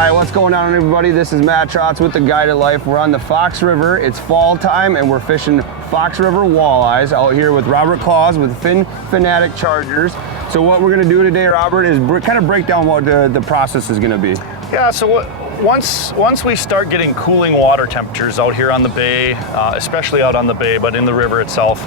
Hi, what's going on, everybody? This is Matt Trotz with The Guided Life. We're on the Fox River. It's fall time and we're fishing Fox River walleyes out here with Robert Claus with Finfantic Chargers. So what we're gonna do today, Robert, is kind of break down what the process is gonna be. Yeah, so once we start getting cooling water temperatures out here on the bay, especially out on the bay, but in the river itself,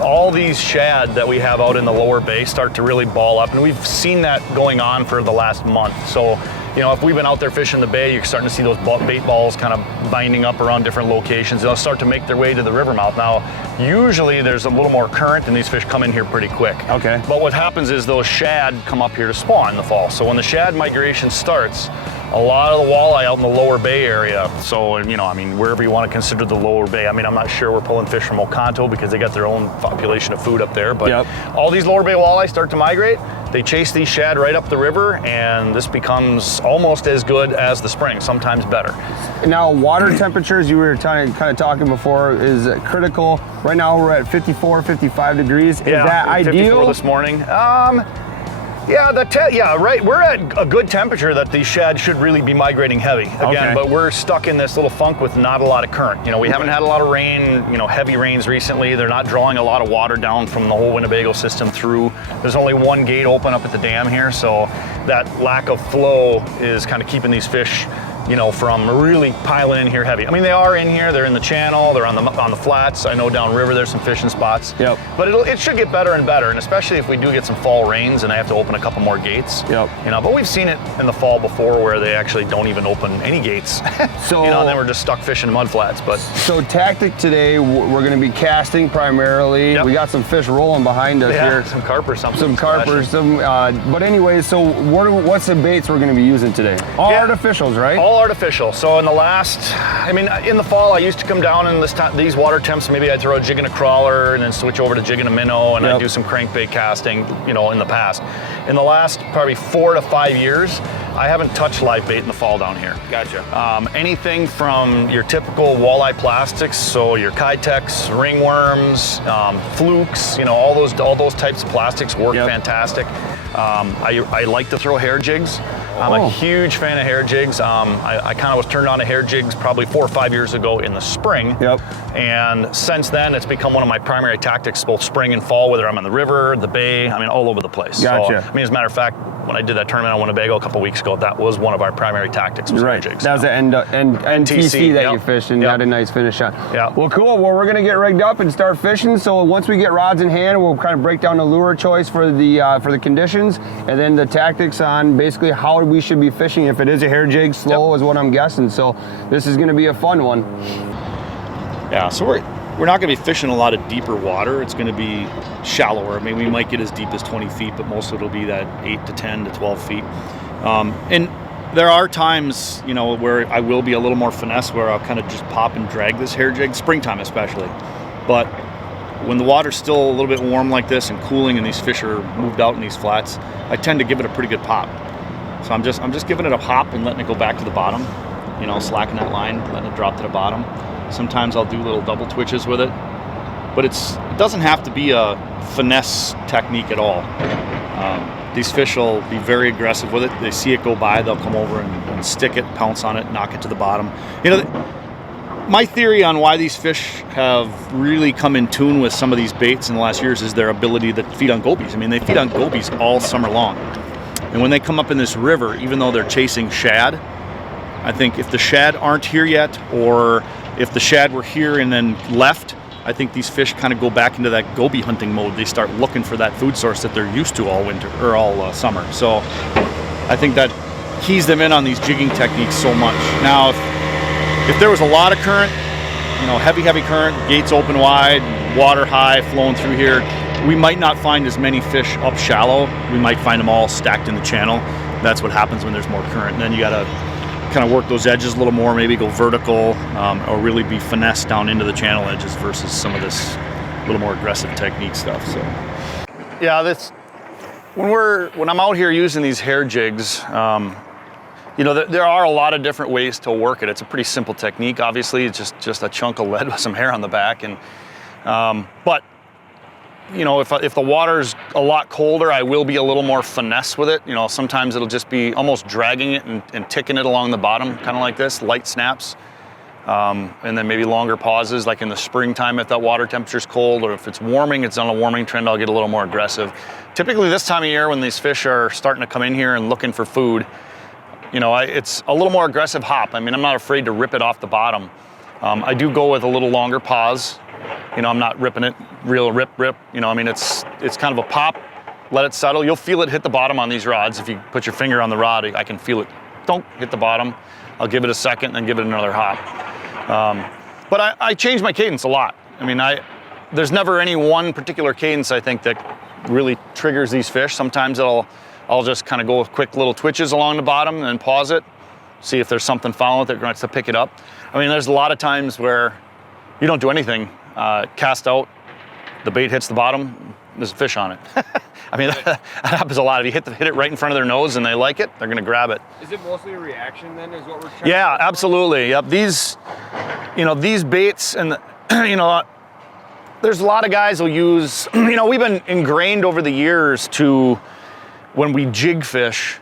all these shad that we have out in the lower bay start to really ball up, and we've seen that going on for the last month. So, you know, if we've been out there fishing the bay, you're starting to see those bait balls kind of binding up around different locations. They'll start to make their way to the river mouth. Now, usually there's a little more current and these fish come in here pretty quick. Okay. But what happens is those shad come up here to spawn in the fall. So when the shad migration starts, a lot of the walleye out in the lower bay area, so, you know, I mean, wherever you want to consider the lower bay. I mean, I'm not sure we're pulling fish from Oconto because they got their own population of food up there, but all these lower bay walleye start to migrate. They chase these shad right up the river, and this becomes almost as good as the spring, sometimes better. Now, water temperatures, you were kind of talking before, is critical. Right now we're at 54, 55 degrees. Is that ideal? 54 this morning. Right. We're at a good temperature that these shad should really be migrating heavy again, but we're stuck in this little funk with not a lot of current. You know, we haven't had a lot of rain, you know, heavy rains recently. They're not drawing a lot of water down from the whole Winnebago system through. There's only one gate open up at the dam here, so that lack of flow is kind of keeping these fish, you know, from really piling in here heavy. I mean, they are in here, they're in the channel, they're on the flats. I know downriver there's some fishing spots. Yep. But it should get better and better, and especially if we do get some fall rains and I have to open a couple more gates. Yep. You know, but we've seen it in the fall before where they actually don't even open any gates. So, you know, and then we're just stuck fishing mud flats. But so tactic today, we're gonna be casting primarily. We got some fish rolling behind us here. Some carp or something. Some carp or some, but anyway, so what's the baits we're gonna be using today? All artificials, right? All artificial. So in the last, I mean, in the fall, I used to come down in these water temps. Maybe I'd throw a jig and a crawler and then switch over to jigging a minnow, and I'd do some crankbait casting, you know, in the past. In the last probably 4 to 5 years, I haven't touched live bait in the fall down here. Gotcha. Anything from your typical walleye plastics, so your Kytex, ringworms, flukes, you know, all those types of plastics work fantastic. I like to throw hair jigs. I'm a huge fan of hair jigs. I kind of was turned on to hair jigs probably 4 or 5 years ago in the spring. And since then, it's become one of my primary tactics, both spring and fall, whether I'm on the river, the bay, I mean, all over the place. Gotcha. So, I mean, as a matter of fact, when I did that tournament on Winnebago a couple weeks ago, that was one of our primary tactics, was hair jigs. That was the NTC that you fished, and you had a nice finish on. Well, cool. Well, we're gonna get rigged up and start fishing. So once we get rods in hand, we'll kind of break down the lure choice for the conditions, and then the tactics on basically how we should be fishing. If it is a hair jig, slow is what I'm guessing. So this is gonna be a fun one. Yeah, so we're not going to be fishing a lot of deeper water. It's going to be shallower. I mean, we might get as deep as 20 feet, but most of it will be that 8 to 10 to 12 feet. And there are times, you know, where I will be a little more finesse, where I'll kind of just pop and drag this hair jig, springtime especially. But when the water's still a little bit warm like this and cooling, and these fish are moved out in these flats, I tend to give it a pretty good pop. So I'm just giving it a hop and letting it go back to the bottom. You know, slacking that line, letting it drop to the bottom. Sometimes I'll do little double twitches with it, but it doesn't have to be a finesse technique at all. These fish will be very aggressive with it. They see it go by, they'll come over and stick it, pounce on it, knock it to the bottom. You know, my theory on why these fish have really come in tune with some of these baits in the last years is their ability to feed on gobies. I mean, they feed on gobies all summer long. And when they come up in this river, even though they're chasing shad, I think if the shad aren't here yet, or if the shad were here and then left, I think these fish kind of go back into that goby hunting mode. They start looking for that food source that they're used to all winter or all summer. So I think that keys them in on these jigging techniques so much. Now, if there was a lot of current, you know, heavy current, gates open wide, water high flowing through here, we might not find as many fish up shallow. We might find them all stacked in the channel. That's what happens when there's more current. And then you gotta kind of work those edges a little more, maybe go vertical, or really be finesse down into the channel edges versus some of this little more aggressive technique stuff. So yeah, when I'm out here using these hair jigs, you know, there are a lot of different ways to work it. It's a pretty simple technique. Obviously, it's just a chunk of lead with some hair on the back, and but you know, if the water's a lot colder, I will be a little more finesse with it. You know, sometimes it'll just be almost dragging it and ticking it along the bottom, kind of like this, light snaps. And then maybe longer pauses, like in the springtime if that water temperature's cold, or if it's warming, it's on a warming trend, I'll get a little more aggressive. Typically this time of year when these fish are starting to come in here and looking for food, you know, it's a little more aggressive hop. I mean, I'm not afraid to rip it off the bottom. I do go with a little longer pause. You know, I'm not ripping it real rip. You know, I mean, it's kind of a pop, let it settle. You'll feel it hit the bottom on these rods. If you put your finger on the rod, I can feel it, don't hit the bottom. I'll give it a second and then give it another hop. But I change my cadence a lot. I mean, there's never any one particular cadence I think that really triggers these fish. Sometimes I'll just kind of go with quick little twitches along the bottom and then pause it, see if there's something following it that wants to pick it up. I mean, there's a lot of times where you don't do anything, cast out, the bait hits the bottom, there's a fish on it. I mean, that happens a lot. If you hit it right in front of their nose and they like it, they're gonna grab it. Is it mostly a reaction then, is what we're trying Yeah, absolutely. Yep. These baits and, you know, there's a lot of guys who'll use, you know, we've been ingrained over the years to, when we jig fish,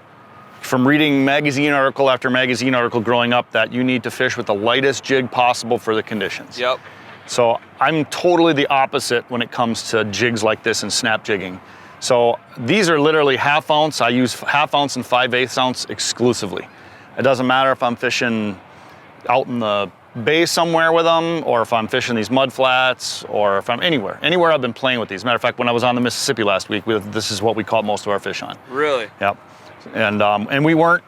from reading magazine article after magazine article growing up, that you need to fish with the lightest jig possible for the conditions. Yep. So I'm totally the opposite when it comes to jigs like this and snap jigging. So these are literally ½ ounce. I use ½ ounce and 5/8 ounce exclusively. It doesn't matter if I'm fishing out in the bay somewhere with them, or if I'm fishing these mud flats, or if I'm anywhere I've been playing with these. Matter of fact, when I was on the Mississippi last week, this is what we caught most of our fish on. Really? Yep. And we weren't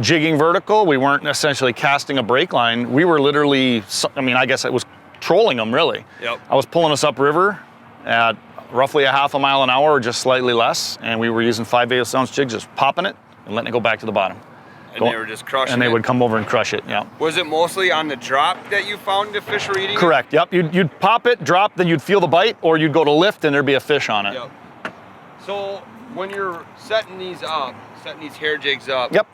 jigging vertical. We weren't essentially casting a break line. We were literally, I mean, I guess I was trolling them really. Yep. I was pulling us upriver at roughly a ½ mile an hour or just slightly less, and we were using 5/8 ounce jigs, just popping it and letting it go back to the bottom. And they were just crushing it. And they would come over and crush it, yeah. Was it mostly on the drop that you found the fish were eating it? Correct, yep. You'd pop it, drop, then you'd feel the bite, or you'd go to lift and there'd be a fish on it. Yep. So when you're setting these hair jigs up, yep.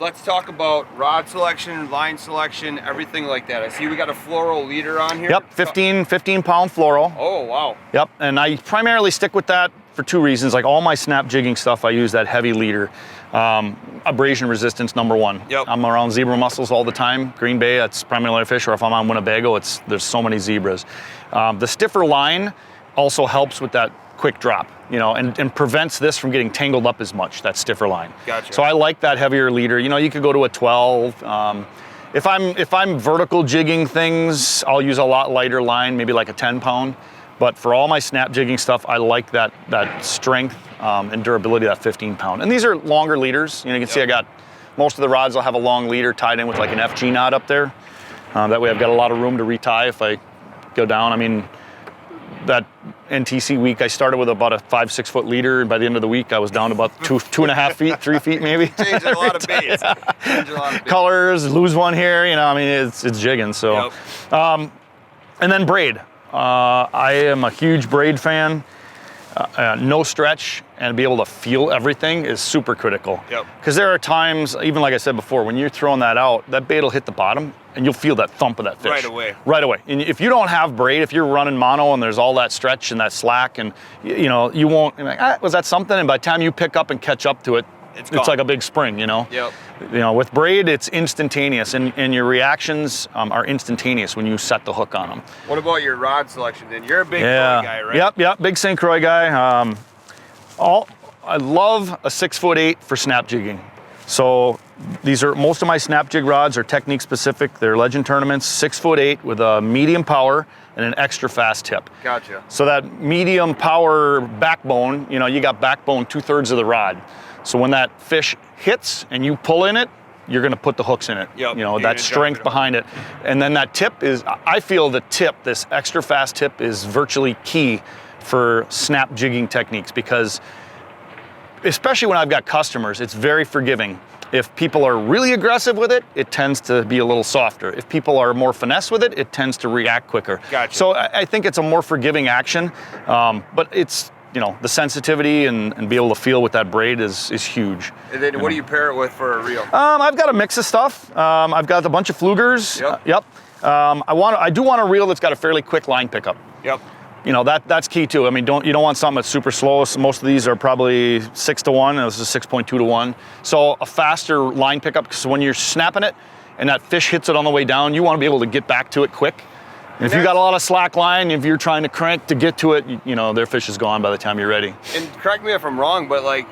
Let's talk about rod selection, line selection, everything like that. I see we got a fluoro leader on here. Yep, 15 pound fluoro. Oh, wow. Yep, and I primarily stick with that for two reasons. Like all my snap jigging stuff, I use that heavy leader. Abrasion resistance, number one. Yep. I'm around zebra mussels all the time. Green Bay, that's primarily a fish, or if I'm on Winnebago, there's so many zebras. The stiffer line also helps with that quick drop, you know, and prevents this from getting tangled up as much, that stiffer line. Gotcha. So I like that heavier leader. You know, you could go to a 12. If I'm vertical jigging things, I'll use a lot lighter line, maybe like a 10 pound. But for all my snap jigging stuff, I like that strength and durability of that 15 pound. And these are longer leaders. You know, you can see I got most of the rods. I'll have a long leader tied in with like an FG knot up there. That way I've got a lot of room to retie if I go down. I mean, that NTC week, I started with about a 5-6 foot leader, and by the end of the week, I was down to about 2.5 feet, 3 feet maybe. Changing a lot of baits. Colors, lose one here, you know, I mean, it's jigging, so. Yep. And then braid. I am a huge braid fan. No stretch and be able to feel everything is super critical. Yep. Because there are times, even like I said before, when you're throwing that out, that bait will hit the bottom and you'll feel that thump of that fish. Right away. Right away. And if you don't have braid, if you're running mono and there's all that stretch and that slack, and you know, you won't, you're like, was that something? And by the time you pick up and catch up to it, it's like a big spring, you know? Yep. You know, with braid, it's instantaneous, and your reactions are instantaneous when you set the hook on them. What about your rod selection then? You're a big Croy guy, right? Yep, big St. Croix guy. I love a 6'8" for snap jigging. So most of my snap jig rods are technique specific. They're Legend tournaments, 6'8" with a medium power and an extra fast tip. Gotcha. So that medium power backbone, you know, you got backbone 2/3 of the rod. So when that fish hits and you pull in it, you're gonna put the hooks in it. Yep. You know, that strength behind it. And then that tip is, I feel the tip, this extra fast tip is virtually key for snap jigging techniques, because especially when I've got customers, it's very forgiving. If people are really aggressive with it, it tends to be a little softer. If people are more finesse with it, it tends to react quicker. Gotcha. So I think it's a more forgiving action, but it's, you know, the sensitivity and be able to feel with that braid is huge. And then what do you pair it with for a reel? I've got a mix of stuff. I've got a bunch of flugers. Yep. Yep. I do want a reel that's got a fairly quick line pickup. Yep. you know, that's key too. I mean, you don't want something that's super slow. So most of these are probably 6 to 1, and this is 6.2 to 1. So a faster line pickup, because when you're snapping it and that fish hits it on the way down, you want to be able to get back to it quick. And if you got a lot of slack line, if you're trying to crank to get to it, you know, their fish is gone by the time you're ready. And correct me if I'm wrong, but like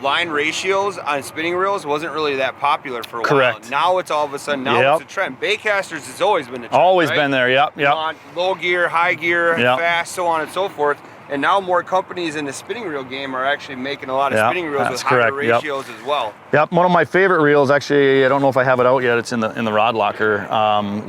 line ratios on spinning reels wasn't really that popular for a while. Correct. Now it's all of a sudden, it's a trend. Baitcasters has always been the trend. Always right? been there, yep. You want low gear, high gear, Yep. fast, so on and so forth. And now more companies in the spinning reel game are actually making a lot of spinning reels with higher ratios as well. Yep, one of my favorite reels, actually, I don't know if I have it out yet, it's in the rod locker.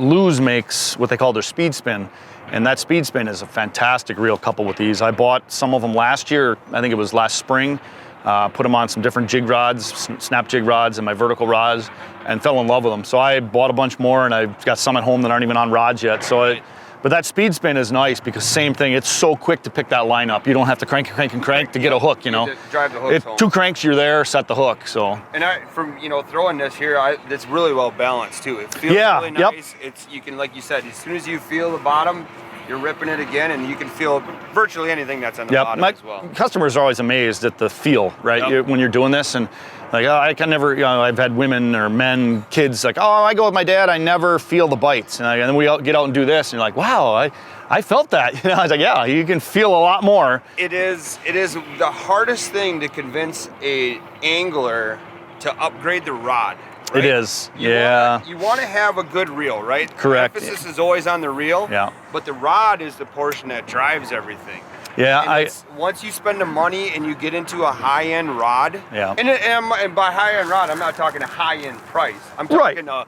Lose makes what they call their speed spin. And that speed spin is a fantastic reel coupled with these. I bought some of them last year, I think it was last spring. Put them on some different jig rods, snap jig rods and my vertical rods, and fell in love with them. So I bought a bunch more, and I've got some at home that aren't even on rods yet. So but that speed spin is nice because same thing, it's so quick to pick that line up. You don't have to crank to get a hook, you know. To drive the hooks home. 2 cranks, you're there, set the hook, so. And from, you know, throwing this here, it's really well balanced too. It feels really nice. It's, you can, like you said, as soon as you feel the bottom, you're ripping it again, and you can feel virtually anything that's on the bottom as well. Customers are always amazed at the feel, right? When you're doing this, and like, oh, I can never, you know, I've had women or men, kids, like, oh, I go with my dad, I never feel the bites. And then we get out and do this, and you're like, wow, I felt that. You know, I was like, yeah, you can feel a lot more. It is the hardest thing to convince a angler to upgrade the rod. Right? It is, you want to have a good reel, right? Correct. The emphasis is always on the reel, but the rod is the portion that drives everything. Yeah, once you spend the money and you get into a high-end rod, and by high-end rod, I'm not talking a high-end price. I'm talking a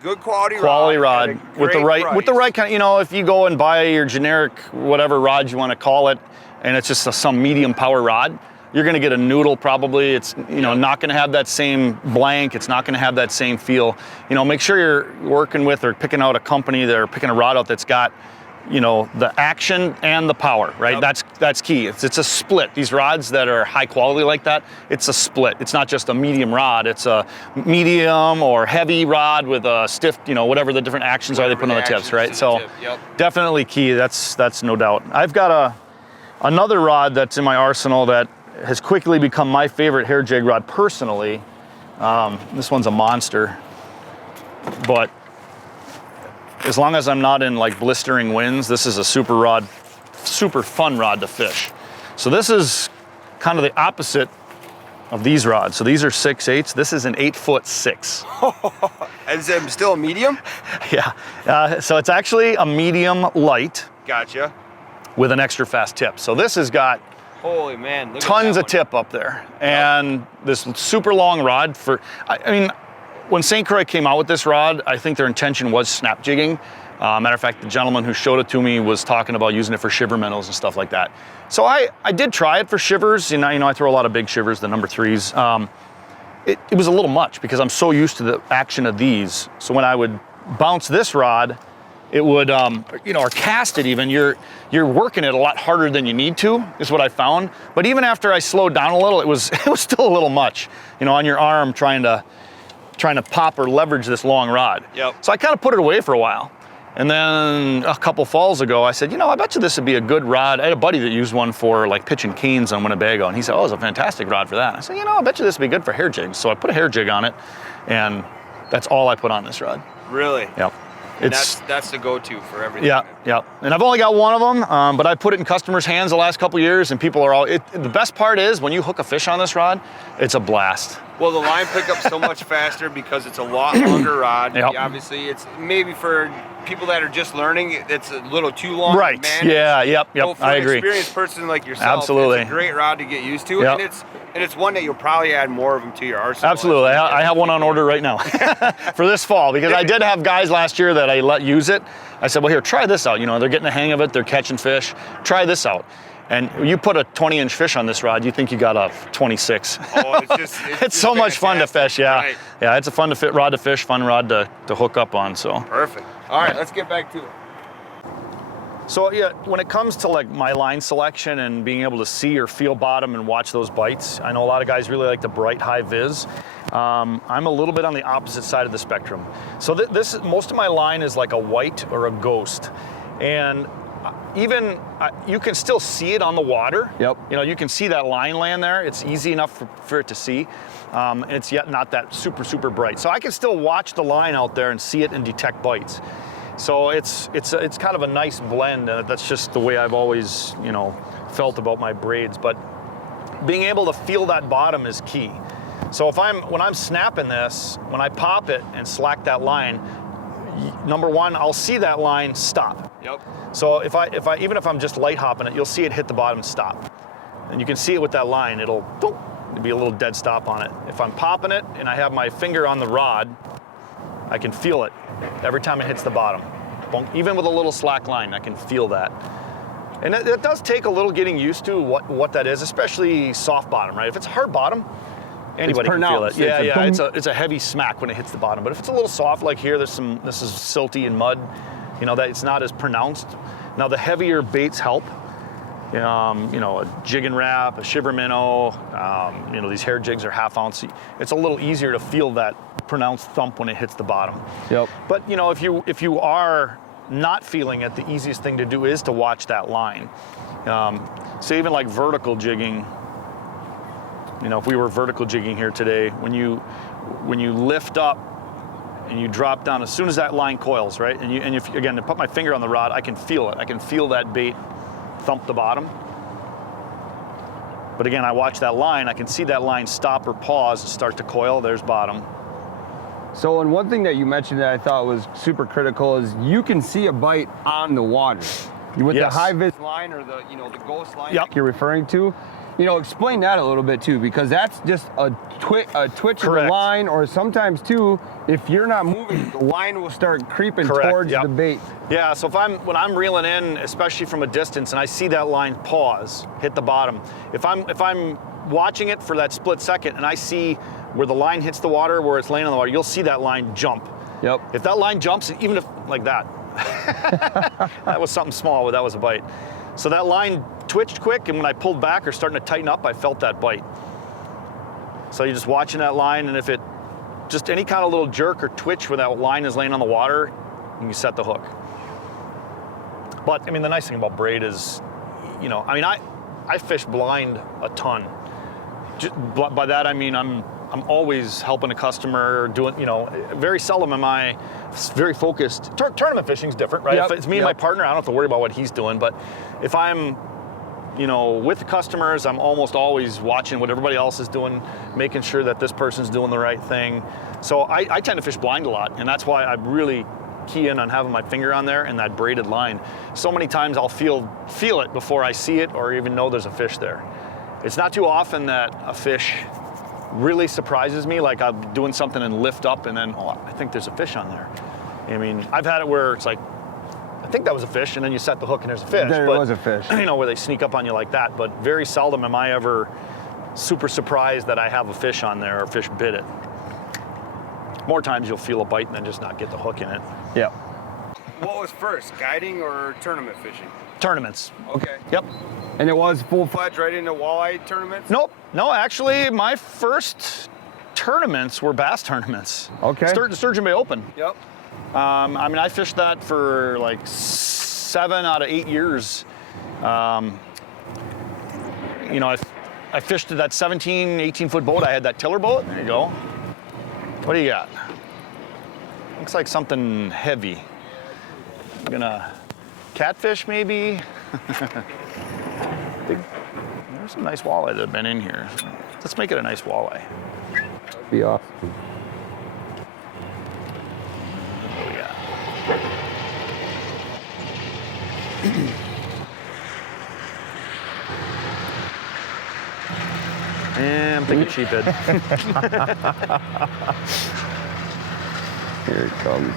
good quality rod with the right kind. You know, if you go and buy your generic whatever rod you want to call it, and it's just some medium power rod, you're going to get a noodle probably. It's, you know, not going to have that same blank. It's not going to have that same feel. You know, make sure you're working with or picking out a company that are picking a rod out that's got, you know, the action and the power, right? That's key. It's a split. These rods that are high quality like that, it's a split. It's not just a medium rod. It's a medium or heavy rod with a stiff, you know, whatever the different actions are they put on the tips, right? So definitely key. That's no doubt. I've got another rod that's in my arsenal that has quickly become my favorite hair jig rod personally. This one's a monster, but as long as I'm not in like blistering winds, this is a super fun rod to fish. So this is kind of the opposite of these rods. So these are 6/8. This is an 8'6". Is it still a medium? Yeah. So it's actually a medium light. Gotcha. With an extra fast tip. So this has got holy man, look tons of tip up there, and this super long rod for. I mean, when St. Croix came out with this rod, I think their intention was snap jigging. Matter of fact, the gentleman who showed it to me was talking about using it for shiver minnows and stuff like that. So I did try it for shivers. You know, I throw a lot of big shivers, the number 3s. It was a little much because I'm so used to the action of these. So when I would bounce this rod, it would, you know, or cast it even, you're working it a lot harder than you need to, is what I found. But even after I slowed down a little, it was still a little much, you know, on your arm trying to pop or leverage this long rod. So I kind of put it away for a while. And then a couple falls ago, I said, you know, I bet you this would be a good rod. I had a buddy that used one for like pitching canes on Winnebago, and he said, oh, it's a fantastic rod for that. I said, you know, I bet you this would be good for hair jigs. So I put a hair jig on it, and that's all I put on this rod. Really? Yep. And that's the go-to for everything. Yeah. And I've only got one of them, but I put it in customers' hands the last couple years, and people are all. The best part is when you hook a fish on this rod, it's a blast. Well, the line pickup's so much faster because it's a lot longer rod. Obviously, it's maybe for people that are just learning, it's a little too long. Right. To manage. Yeah. So for I an agree. Experienced person like yourself, absolutely, it's a great rod to get used to, and it's one that you'll probably add more of them to your arsenal. Absolutely. I have one on order right now for this fall because I did have guys last year that I let use it. I said, well, here, try this out. You know, they're getting the hang of it. They're catching fish. Try this out. And you put a 20-inch fish on this rod, you think you got a 26. Oh, it's so much fun to fish, Right. Yeah, it's a fun rod to fish, fun rod to hook up on, so. Perfect. All right, let's get back to it. So yeah, when it comes to like my line selection and being able to see or feel bottom and watch those bites, I know a lot of guys really like the bright high vis. I'm a little bit on the opposite side of the spectrum. So most of my line is like a white or a ghost. And you can still see it on the water. Yep. You know, you can see that line land there. It's easy enough for it to see. It's yet not that super bright. So I can still watch the line out there and see it and detect bites. So it's kind of a nice blend. That's just the way I've always, you know, felt about my braids. But being able to feel that bottom is key. So when I'm snapping this, when I pop it and slack that line, number one, I'll see that line stop. Yep. So even if I'm just light hopping it, you'll see it hit the bottom and stop. And you can see it with that line, it'll be a little dead stop on it. If I'm popping it and I have my finger on the rod, I can feel it every time it hits the bottom. Even with a little slack line, I can feel that. And it does take a little getting used to what that is, especially soft bottom, right? If it's hard bottom, anybody can feel it. Yeah, it's a heavy smack when it hits the bottom. But if it's a little soft, like here, this is silty and mud, you know, that it's not as pronounced. Now the heavier baits help. You know, a jig and wrap, a shiver minnow, you know, these hair jigs are half ounce. It's a little easier to feel that pronounced thump when it hits the bottom. Yep. But you know, if you are not feeling it, the easiest thing to do is to watch that line. So even like vertical jigging, you know, if we were vertical jigging here today, when you lift up and you drop down, as soon as that line coils, right? And if again, to put my finger on the rod, I can feel it. I can feel that bait thump the bottom. But again, I watch that line, I can see that line stop or pause and start to coil, there's bottom. So, and one thing that you mentioned that I thought was super critical is you can see a bite on the water. With the high vis line or the ghost line like you're referring to. You know, explain that a little bit too, because that's just a twitch of the line, or sometimes too, if you're not moving, the line will start creeping towards the bait. Yeah, so when I'm reeling in, especially from a distance, and I see that line pause, hit the bottom, if I'm watching it for that split second and I see where the line hits the water, where it's laying on the water, you'll see that line jump. Yep. If that line jumps, even if like that, that was something small, but that was a bite. So that line twitched quick, and when I pulled back or starting to tighten up, I felt that bite. So you're just watching that line, and if it just any kind of little jerk or twitch where that line is laying on the water, you can set the hook. But I mean, the nice thing about braid is, you know, I mean, I fish blind a ton. By that I mean I'm always helping a customer doing, you know, very seldom am I very focused. Tournament fishing's different, right? If it's me and my partner, I don't have to worry about what he's doing. But if I'm, you know, with the customers, I'm almost always watching what everybody else is doing, making sure that this person's doing the right thing. So I tend to fish blind a lot, and that's why I really key in on having my finger on there and that braided line. So many times I'll feel it before I see it or even know there's a fish there. It's not too often that a fish really surprises me, like I'm doing something and lift up and then, oh, I think there's a fish on there. I mean, I've had it where it's like, I think that was a fish, and then you set the hook and there's a fish. There was a fish. You know, where they sneak up on you like that, but very seldom am I ever super surprised that I have a fish on there or fish bit it. More times you'll feel a bite and then just not get the hook in it. Yep. What was first, guiding or tournament fishing? Tournaments. Okay. Yep. And it was full-fledged right into walleye tournaments? Nope. No, actually, my first tournaments were bass tournaments. Okay. Sturgeon Bay Open. Yep. I mean, I fished that for like 7 out of 8 years. You know, I fished that 17, 18-foot boat. I had that tiller boat. There you go. What do you got? Looks like something heavy. I'm gonna catfish maybe. There's some nice walleye that have been in here. Let's make it a nice walleye. That'd be awesome. What do we got? And I'm thinking sheephead. Here it comes.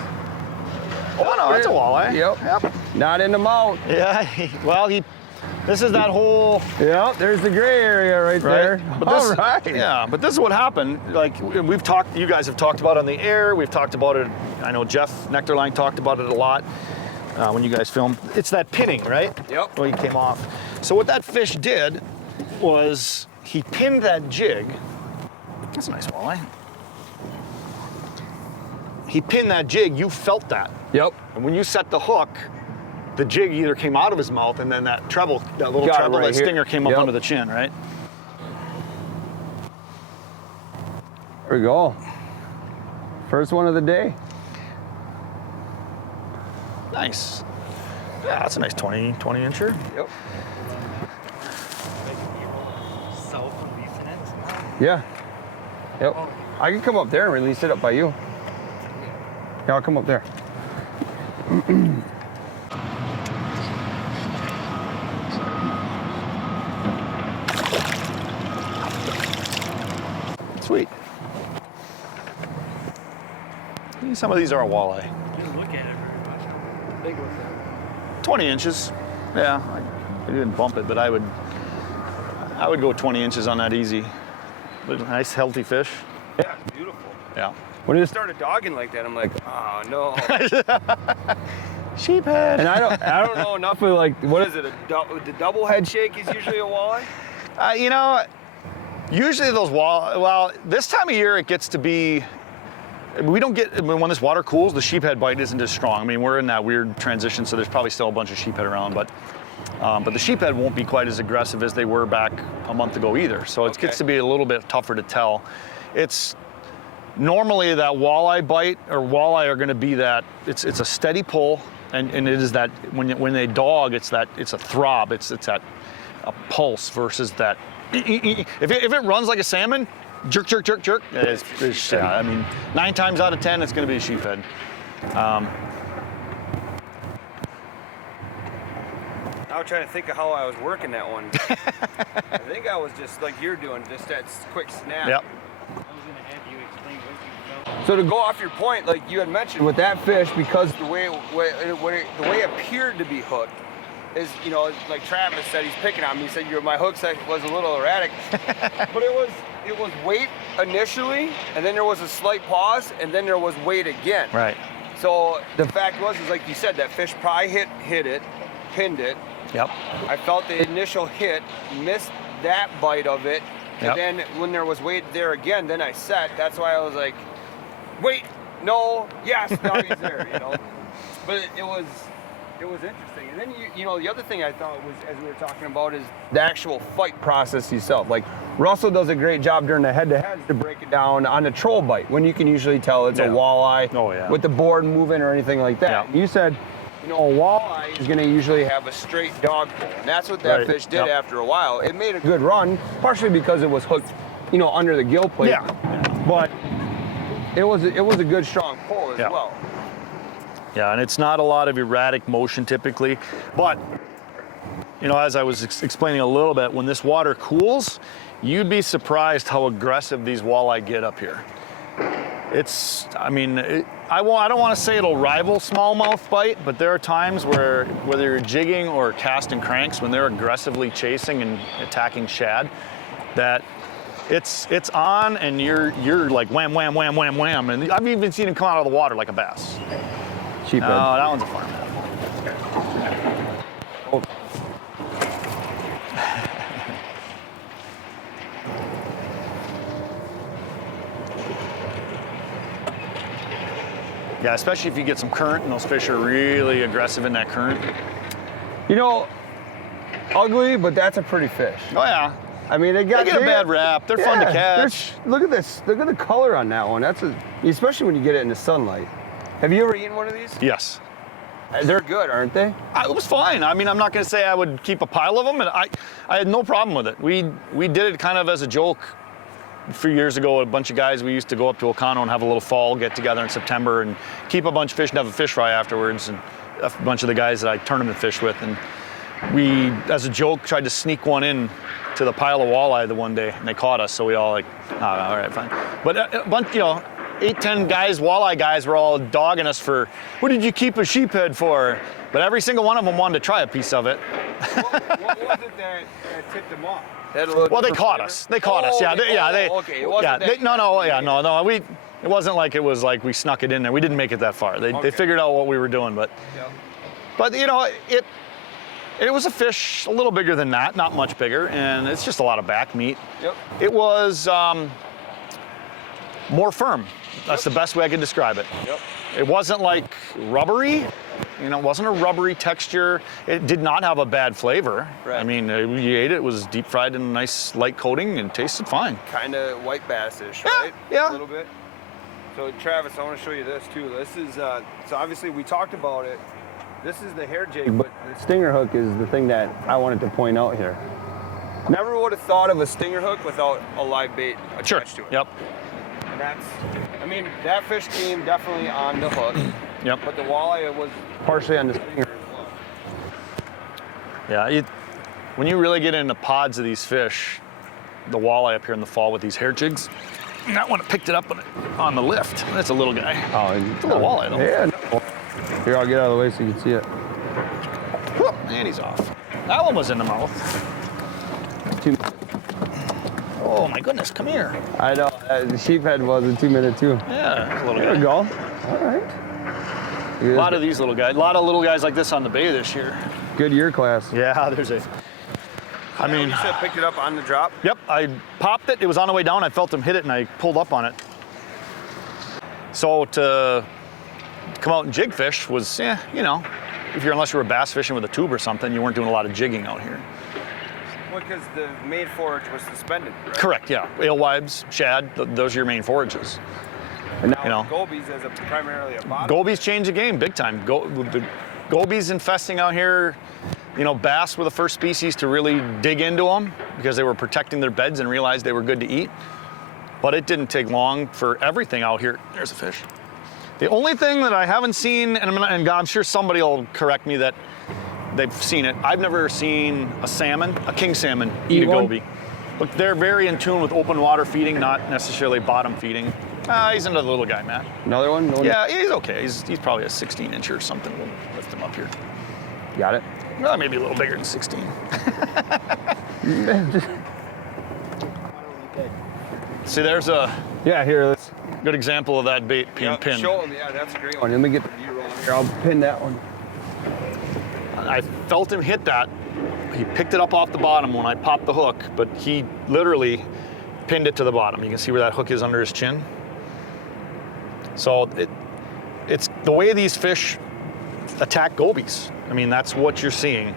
Oh no, that's a walleye. Yep. Not in the mouth. Yeah. Well, this is that whole. Yep. There's the gray area right there. But All right. Yeah. But this is what happened. Like we've talked. You guys have talked about it on the air. We've talked about it. I know Jeff Nectarline talked about it a lot when you guys filmed. It's that pinning, right? Yep. When he came off. So what that fish did was he pinned that jig. That's a nice walleye. He pinned that jig, you felt that. Yep. And when you set the hook, the jig either came out of his mouth and then that treble, that little treble, that stinger came up under the chin, right? There we go. First one of the day. Nice. Yeah, that's a nice 20 incher. Yep. Yeah. Yep. I can come up there and release it up by you. Yeah, I'll come up there. Sweet. Some of these are a walleye. You didn't look at it very much. How big was that? 20 inches. Yeah, I didn't bump it, but I would go 20 inches on that easy. But nice, healthy fish. Yeah, it's beautiful. Yeah. When it started dogging like that, I'm like, oh no. Sheephead. And I don't know enough of like, what is it? The double head shake is usually a walleye? You know, usually those well, this time of year it gets to be, we don't get, when this water cools, the sheephead bite isn't as strong. I mean, we're in that weird transition, so there's probably still a bunch of sheephead around, but the sheephead won't be quite as aggressive as they were back a month ago either. So it gets to be a little bit tougher to tell. It's normally that walleye bite or walleye are going to be that, it's a steady pull, and it is that when they dog, it's a throb, it's that a pulse versus that. If it runs like a salmon, jerk, jerk, jerk, jerk. Yeah, I mean, 9 times out of 10, it's going to be a sheephead. I was trying to think of how I was working that one. I think I was just like you're doing, just that quick snap. Yep. I was going to have you explain what you felt. So to go off your point, like you had mentioned with that fish, because the way it appeared to be hooked is, you know, like Travis said, he's picking on me. He said my hook was a little erratic, but it was weight initially, and then there was a slight pause, and then there was weight again. Right. So the fact is like you said, that fish probably hit it, pinned it. Yep. I felt the initial hit, missed that bite of it, and Yep. then when there was weight there again, then I set. That's why I was like, wait, no, yes, now he's there, you know. But it was interesting. And then you know, the other thing I thought was, as we were talking about, is the actual fight process itself. Like Russell does a great job during the head-to-heads to break it down on the troll bite, when you can usually tell it's a walleye with the board moving or anything like that. Yeah. You said, you know, a walleye is going to usually have a straight dog pull, and that's what that fish did after a while. It made a good run, partially because it was hooked, you know, under the gill plate. Yeah. But it was a good strong pull as well. Yeah, and it's not a lot of erratic motion typically, but you know, as I was explaining a little bit, when this water cools, you'd be surprised how aggressive these walleye get up here. It's, I mean, I don't want to say it'll rival smallmouth bite, but there are times where, whether you're jigging or casting cranks, when they're aggressively chasing and attacking shad, that it's on and you're like wham, wham, wham, wham, wham. And I've even seen them come out of the water like a bass. Sheephead. Oh, that one's a farmhead. Oh. Yeah, especially if you get some current, and those fish are really aggressive in that current. You know, ugly, but that's a pretty fish. Oh yeah. I mean, they get a bad rap. They're fun to catch. Look at this. Look at the color on that one. Especially when you get it in the sunlight. Have you ever eaten one of these? Yes. They're good, aren't they? It was fine. I mean, I'm not going to say I would keep a pile of them, and I had no problem with it. We did it kind of as a joke. A few years ago, a bunch of guys, we used to go up to O'Connell and have a little fall get together in September and keep a bunch of fish and have a fish fry afterwards. And a bunch of the guys that I tournament fish with, and we, as a joke, tried to sneak one in to the pile of walleye the one day, and they caught us. So we all like, oh, all right, fine. But a bunch, you know, 8, 10 guys, walleye guys, were all dogging us for, what did you keep a sheephead for? But every single one of them wanted to try a piece of it. What was it that tipped them off? Well, they caught us. They caught us. Yeah, okay. It wasn't It wasn't like it was like we snuck it in there. We didn't make it that far. They figured out what we were doing, but you know, it was a fish a little bigger than that, not much bigger, and it's just a lot of back meat. Yep. It was more firm. That's the best way I can describe it. Yep. It wasn't like rubbery, You know, it wasn't a rubbery texture. It did not have a bad flavor. Right. I mean, you ate it, it was deep fried in a nice light coating and tasted fine. Kind of white bass-ish, Yeah, right? yeah. A little bit. So Travis, I want to show you this too. This is, so obviously we talked about it. This is the hair jig, but the stinger hook is the thing that I wanted to point out here. Never would have thought of a stinger hook without a live bait attached to it. Yep. And that's, I mean, that fish came definitely on the hook. Yep. But the walleye was partially on the stinger as well. Yeah, when you really get into pods of these fish, the walleye up here in the fall with these hair jigs, that one picked it up on the lift. That's a little guy. Oh, It's a little walleye though. Yeah. No. Here, I'll get out of the way so you can see it. Whoop, and he's off. That one was in the mouth. Oh my goodness, come here. I know, the sheephead was a 2 minute too. Yeah, there's a little There we guy. go. All right. A lot of these little guys, a lot of little guys like this on the bay this year. Good year class. Yeah, there's a. I mean, you said picked it up on the drop. yep, I popped it. It was on the way down. I felt him hit it, and I pulled up on it. So to come out and jig fish was, you know, unless you were bass fishing with a tube or something, you weren't doing a lot of jigging out here. Well, because the main forage was suspended, right? Correct. Yeah, alewives, shad. Those are your main forages. And now You know. gobies as primarily a bottom. Gobies changed the game big time. The gobies infesting out here, you know, bass were the first species to really dig into them because they were protecting their beds and realized they were good to eat. But it didn't take long for everything out here. There's a fish. The only thing that I haven't seen, and I'm sure somebody will correct me that they've seen it, I've never seen a salmon, a king salmon, eat a one? goby. Look, they're very in tune with open water feeding, not necessarily bottom feeding. He's another little guy, Matt. Another one? No one? Yeah, he's okay. He's probably a 16-incher or something. We'll lift him up here. Got it. Well, maybe a little bigger than 16. See, there's a Yeah, here, let's good example of that bait being pinned. show him. Yeah, that's a great one. Let me get the view on here. I'll pin that one. I felt him hit that. He picked it up off the bottom when I popped the hook, but he literally pinned it to the bottom. You can see where that hook is under his chin. So it's the way these fish attack gobies. I mean, that's what you're seeing.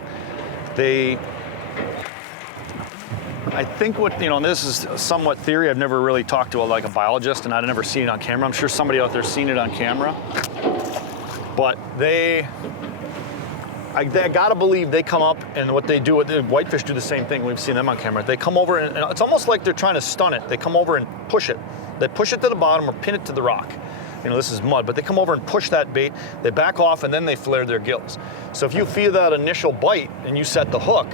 I think and this is somewhat theory. I've never really talked to a biologist, and I've never seen it on camera. I'm sure somebody out there's seen it on camera. But I gotta believe they come up, and what they do, the whitefish do the same thing. We've seen them on camera. They come over, and it's almost like they're trying to stun it. They come over and push it. They push it to the bottom or pin it to the rock. You know, this is mud, but they come over and push that bait. They back off, and then they flare their gills. So if you feel that initial bite and you set the hook,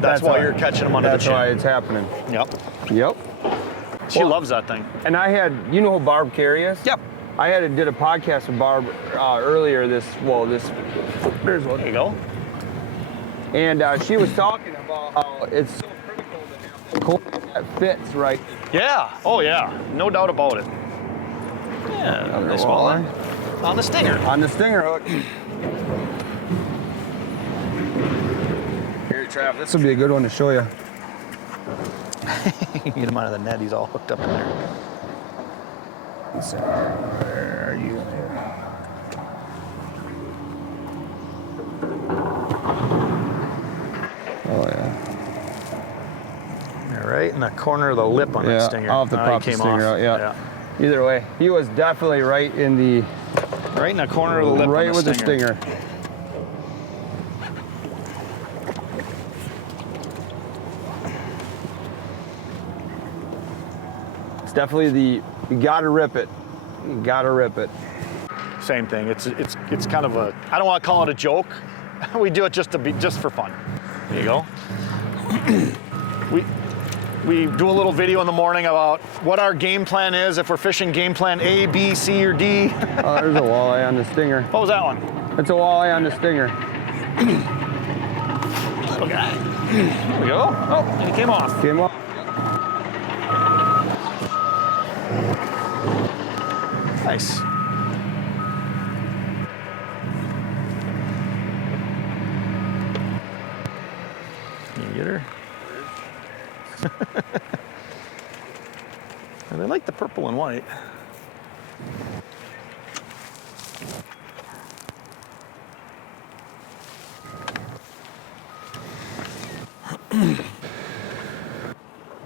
that's why you're catching them under the chin. That's why it's happening. Yep. Yep. She loves that thing. And I had, you know who Barb Carey is? Yep. I did a podcast with Barb earlier there's one. There you go. And she was talking about how it's so critical to have the coating that fits right. Yeah. Oh, yeah. No doubt about it. Yeah. Another Nice walleye. walleye. On the stinger. On the stinger hook. Here, Trav, this will be a good one to show you. Get him out of the net. He's all hooked up in there. Where are you? Oh, yeah. Yeah, right in the corner of the lip on that stinger. I'll have to pop the stinger out, yeah. Either way, he was definitely right in the... Right in the corner of the lip right on with the the stinger. It's definitely you gotta rip it. You gotta rip it. Same thing. It's kind of a, I don't want to call it a joke. We do it just for fun. There you go. We do a little video in the morning about what our game plan is if we're fishing game plan A, B, C, or D. Oh, there's a walleye on the stinger. What was that one? It's a walleye on the stinger. Little guy. There we go. Oh, and he came off. Came off. Nice. Can you get her? And I like the purple and white. All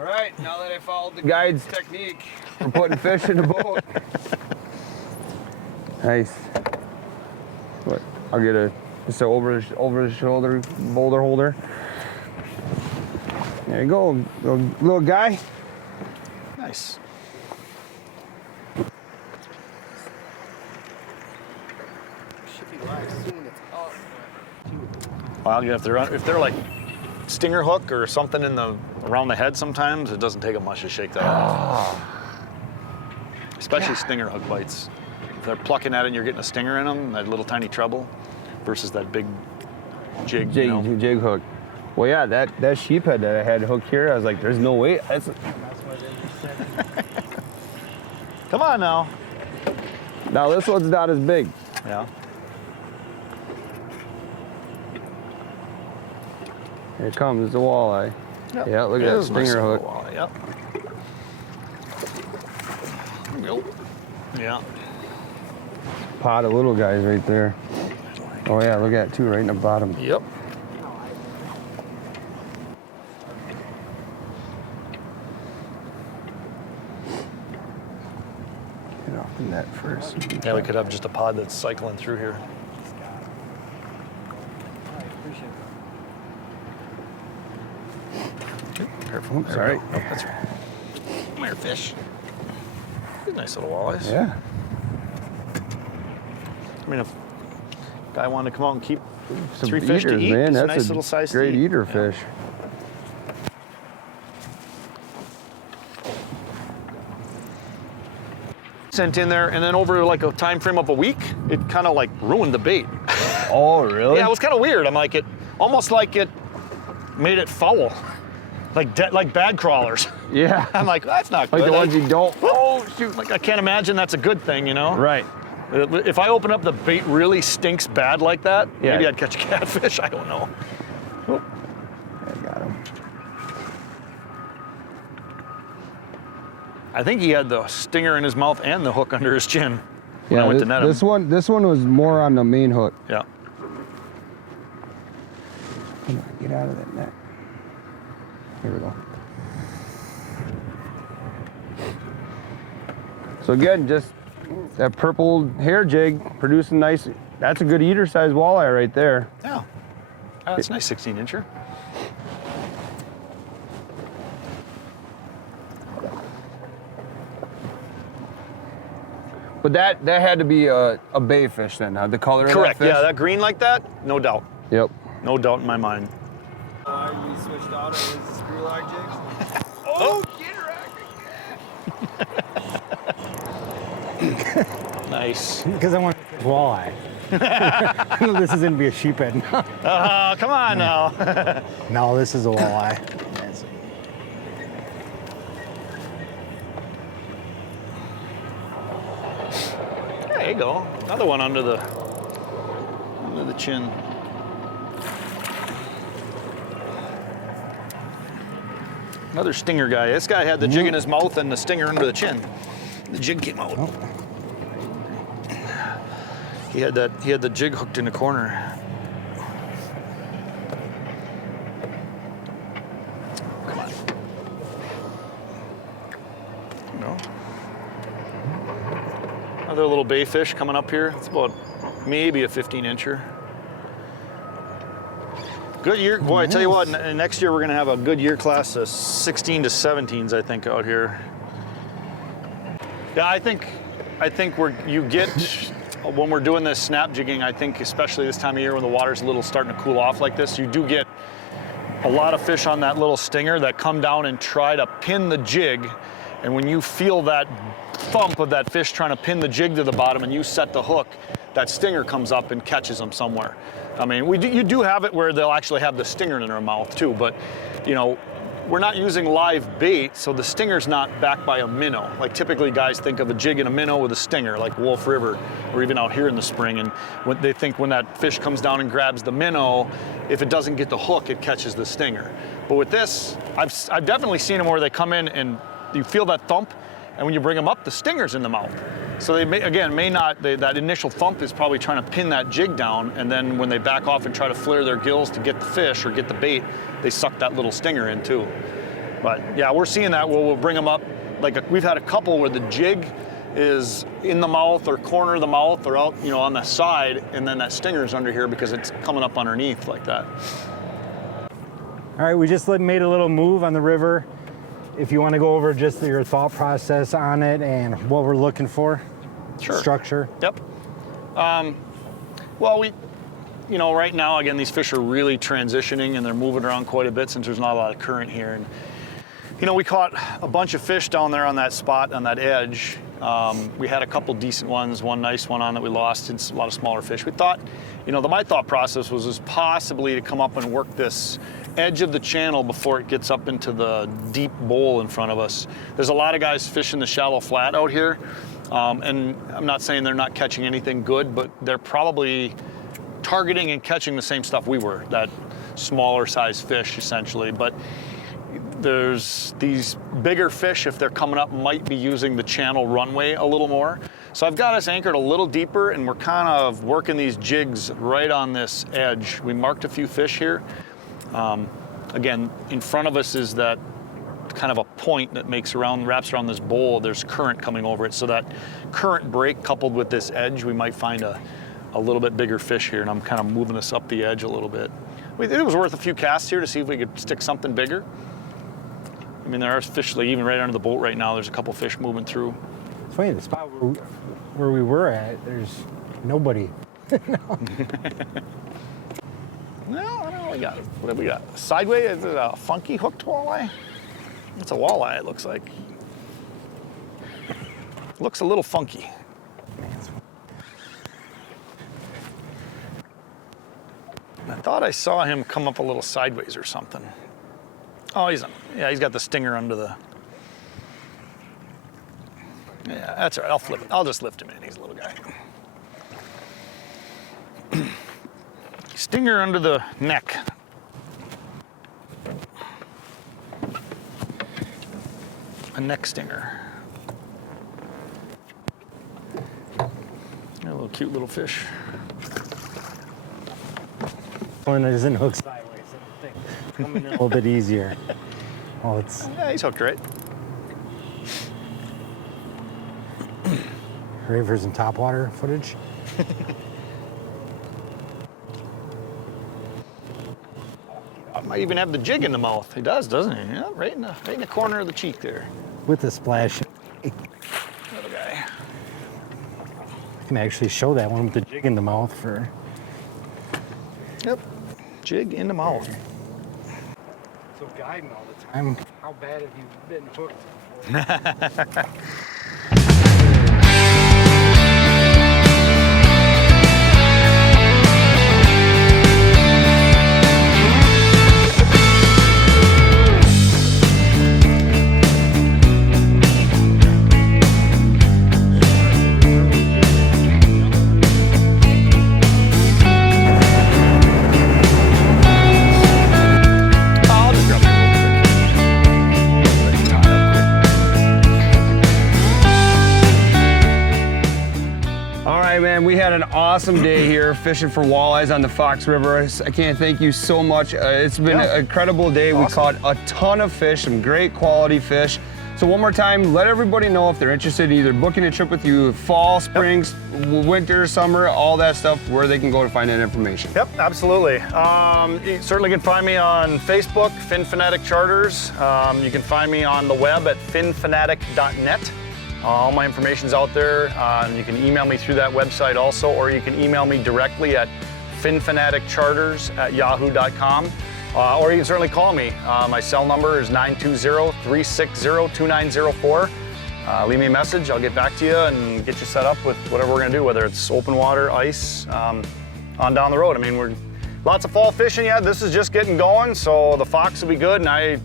right, now that I followed the guide's technique for putting fish in the boat. Nice. What? I'll get just a over the shoulder boulder holder. There you go, little guy. Nice. Should be live soon. It's up. Well, if they're like stinger hook or something around the head, sometimes it doesn't take them much to shake that off. Especially stinger hook bites. If they're plucking at it and you're getting a stinger in them, that little tiny treble, versus that big jig. Jig hook. Well, yeah, that sheephead that I had hooked here, I was like, there's no way. That's why they just said. Come on now. Now this one's not as big. Yeah. Here it comes, it's a walleye. Yep. Yeah, look at that stinger hook. Yep. Nope. Yeah. Pot of little guys right there. Oh yeah, look at that too, right in the bottom. Yep. Get off the net first. Yeah, we could have just a pod that's cycling through here. Careful. Oops, sorry. Oh, that's right. Come here, fish. Nice little walleyes. Yeah. I mean, if a guy wanted to come out and keep Some 3 fish to eaters, eat, man. it's That's a nice little size to great eat. eater fish. Sent in there, and then over like a time frame of a week, it kind of like ruined the bait. Oh, really? Yeah, it was kind of weird. I'm like, almost like it made it foul, like bad crawlers. Yeah. I'm like, that's not good. Like the ones you don't. Oh shoot! Like I can't imagine that's a good thing, you know? Right. If I open up, the bait really stinks bad like that. Yeah. Maybe I'd catch a catfish. I don't know. I got him. I think he had the stinger in his mouth and the hook under his chin when I went to net him. This one was more on the main hook. Yeah. Come on, get out of that net. Here we go. So again, just that purple hair jig producing nice. That's a good eater size walleye right there. Yeah. Oh, that's a nice 16-incher. But that had to be a bay fish then, huh? The color Correct. of that fish? Yeah, that green like that, no doubt. Yep. No doubt in my mind. Why we switched out of his screw lag jigs? Oh, get her! Nice. Because I want to fish walleye. This is going to be a sheephead. Come on now. No, this is a walleye. There you go. Another one under the chin. Another stinger guy. This guy had the jig in his mouth and the stinger under the chin. The jig came out. He had the jig hooked in the corner. Come on. No. Another little bay fish coming up here. It's about maybe a 15-incher. Good year, boy. I tell you what. Next year we're gonna have a good year class of 16 to 17s, I think, out here. Yeah, I think you get when we're doing this snap jigging. I think especially this time of year when the water's a little starting to cool off like this, you do get a lot of fish on that little stinger that come down and try to pin the jig. And when you feel that thump of that fish trying to pin the jig to the bottom and you set the hook, that stinger comes up and catches them somewhere. I mean, you do have it where they'll actually have the stinger in their mouth too, but you know, we're not using live bait, so the stinger's not backed by a minnow. Like typically guys think of a jig and a minnow with a stinger, like Wolf River, or even out here in the spring, and when they think when that fish comes down and grabs the minnow, if it doesn't get the hook, it catches the stinger. But with this, I've definitely seen them where they come in and you feel that thump, and when you bring them up, the stinger's in the mouth. So they may not, that initial thump is probably trying to pin that jig down, and then when they back off and try to flare their gills to get the fish or get the bait, they suck that little stinger in too. But yeah, we're seeing that. We'll bring them up. We've had a couple where the jig is in the mouth or corner of the mouth or out, on the side, and then that stinger is under here because it's coming up underneath like that. All right, we just made a little move on the river. If you want to go over just your thought process on it and what we're looking for. Sure. Structure. Yep. Well, right now, again, these fish are really transitioning and they're moving around quite a bit since there's not a lot of current here. And, we caught a bunch of fish down there on that spot, on that edge. We had a couple decent ones, one nice one on that we lost, and a lot of smaller fish. We thought, my thought process was possibly to come up and work this edge of the channel before it gets up into the deep bowl in front of us. There's a lot of guys fishing the shallow flat out here. And I'm not saying they're not catching anything good, but they're probably targeting and catching the same stuff we were, that smaller size fish essentially. But there's these bigger fish, if they're coming up, might be using the channel runway a little more. So I've got us anchored a little deeper and we're kind of working these jigs right on this edge. We marked a few fish here. Again, in front of us is that kind of a point that wraps around this bowl. There's current coming over it. So that current break coupled with this edge, we might find a little bit bigger fish here, and I'm kind of moving us up the edge a little bit. It was worth a few casts here to see if we could stick something bigger. I mean, there are fish even right under the boat right now. There's a couple fish moving through. It's funny, the spot where we were at, there's nobody. No, I don't know what we got. What have we got? Sideways, is it a funky hooked walleye? It's a walleye, it looks like. Looks a little funky. I thought I saw him come up a little sideways or something. Oh, he's got the stinger under the... Yeah, that's all right, I'll flip it. I'll just lift him in, he's a little guy. Stinger under the neck. A neck stinger. A little cute little fish. One isn't hooked sideways, I think. Coming in a little bit easier. Oh, Yeah, he's hooked right. Ready for some topwater footage? Might even have the jig in the mouth. He does, doesn't he? Yeah, right in the corner of the cheek there. With the splash. Little guy. I can actually show that one with the jig in the mouth for... Yep, jig in the mouth. So guiding all the time. How bad have you been hooked before? We had an awesome day here fishing for walleyes on the Fox River. I can't thank you so much. It's been an incredible day. Awesome. We caught a ton of fish, some great quality fish. So one more time, let everybody know if they're interested in either booking a trip with you, fall, spring, winter, summer, all that stuff, where they can go to find that information. Yep, absolutely. You certainly can find me on Facebook, Finfantic Charters. You can find me on the web at finfantic.net. All my information's out there. You can email me through that website also, or you can email me directly at finfanaticcharters@yahoo.com. Or you can certainly call me. My cell number is 920-360-2904. Leave me a message, I'll get back to you and get you set up with whatever we're gonna do, whether it's open water, ice, on down the road. I mean, we're lots of fall fishing yet. This is just getting going, so the Fox will be good, and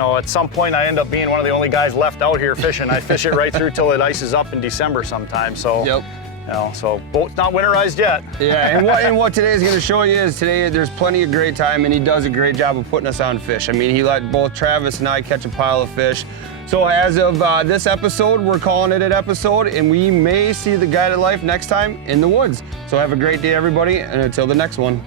at some point I end up being one of the only guys left out here fishing. I fish it right through till it ices up in December sometime. So, You know, so boat's not winterized yet. Yeah, and what today's going to show you is today there's plenty of great time, and he does a great job of putting us on fish. I mean, he let both Travis and I catch a pile of fish. So as of this episode, we're calling it an episode, and we may see the Guided Life next time in the woods. So have a great day, everybody, and until the next one.